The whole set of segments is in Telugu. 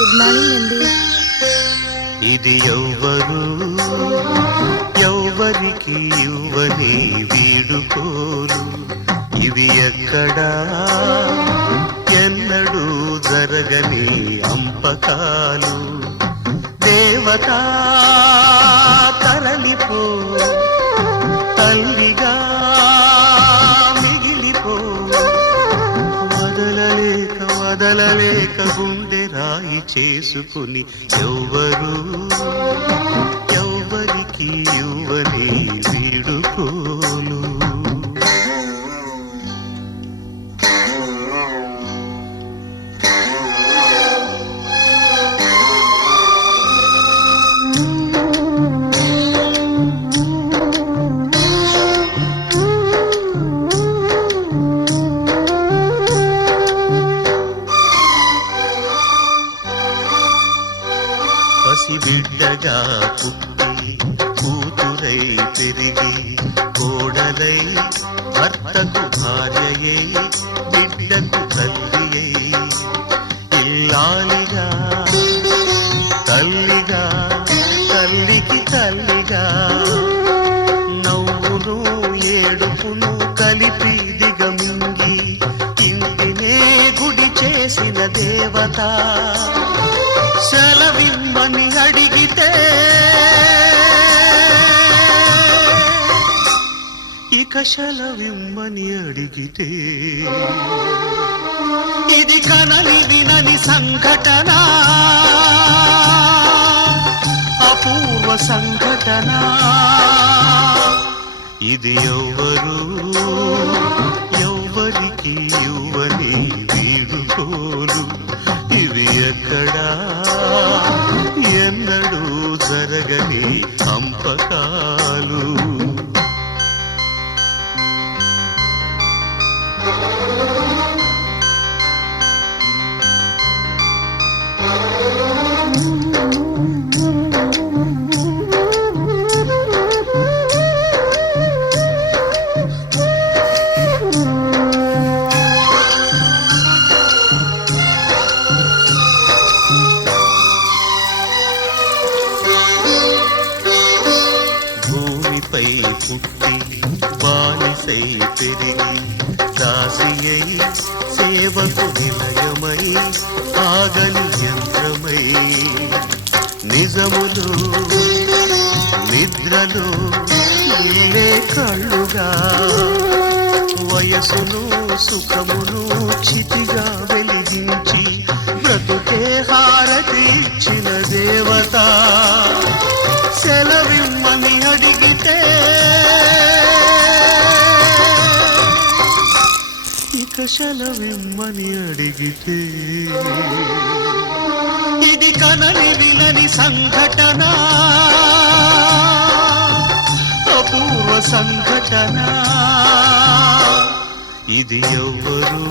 గుడ్ మార్నింగ్ అండి ఇది ఎవ్వరు ఎవ్వరికి ఇవ్వని వీడుకోలు. ఇవి ఎక్కడా? ఎన్నడూ జరగని అంపకాలు. దేవతా తరలిపో తల్లిగా మిగిలిపో. వదలలేక వదలలేక గుండె రాయి చేసుకుని ఎవ్వరు పసిబిడ్డగా పుట్టి కూతురై పెరిగి కోడలై భర్తకు భార్యయై బిడ్డకు తల్లియై ఇల్లాలిగా తల్లిగా తల్లికి తల్లిగా నవ్వును ఏడుపును కలిపి దిగమింగి ఇంటినే గుడి చేసిన దేవత. సెలవిమ్మ ఇక సెలవిమ్మని అడిగితే ఇది కనని వినని సంఘటన? అపూర్వ సంఘటన? ఇది ఎవ్వరు ఎవ్వరికి ఇవ్వని వీడుకోలు ఇవి ఎక్కడా ఎన్నడూ జరగని అంపకాలు. బానిసై పెరిగి దాసియై సేవకు నిలయమై ఆగని యంత్రమై. నిజములు నిద్రలు ఇల్లే కళ్ళుగా వయసును సుఖమును చితిగా వెలిగించి బ్రతుకే హారతి ఇచ్చిన దేవత. సెలవిమ్మని అడిగితే సెలవిమ్మని అడిగితే. ఇది కనని వినని సంఘటన. అపూర్వ సంఘటన. ఇది ఎవ్వరు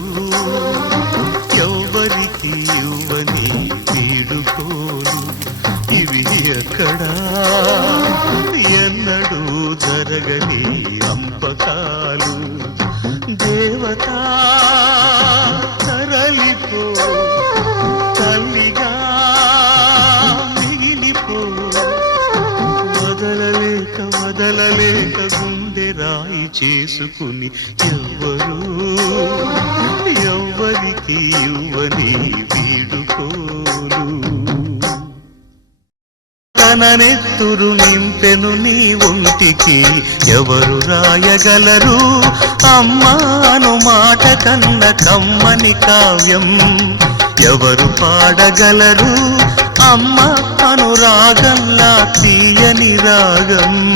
ఎవ్వరికి ఇవ్వని వీడుకోరు ఇవి ఎక్కడా? దేవత తరలిపో తల్లిగా మిగిలిపో. వదలలేక వదలలేక గుండె రాయి చేసుకుని ఎవ్వరు ఎవ్వరికి ఇవ్వని వీడుకోలు. తన నెత్తురు నింపెను నీ ఎవరు రాయగలరు? అమ్మాను మాట కన్న కమ్మని కావ్యం. ఎవరు పాడగలరు? అమ్మ అనురాగంలా తీయని రాగం.